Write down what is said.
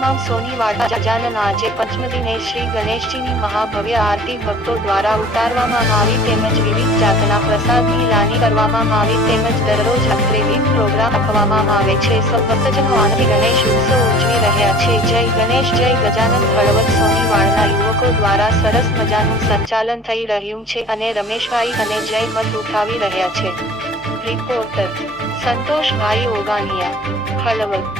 તમામ સોનીવાડા ગજાનન આજે પંચમદિને શ્રી ગણેશજીની મહાભવ્ય આરતી ભક્તો દ્વારા ઉતારવામાં આવી તેમજ વિવિધ જાતના પ્રસાદની લાની કરવામાં આવી તેમજ દરરોજ રાત્રે વિવિધ પ્રોગ્રામ રાખવામાં આવે છે. સૌ ભક્તજનો આનંદથી ગણેશ ઉત્સવ ઉજવી રહ્યા છે. જય ગણેશ જય ગજાનન. હળવદ સોનીવાડના યુવકો દ્વારા સરસ મજાનું સંચાલન થઈ રહ્યું છે અને રમેશભાઈ અને જય મત ઉઠાવી રહ્યા છે. રિપોર્ટર સંતોષભાઈ ઓગાણિયા, હળવદ.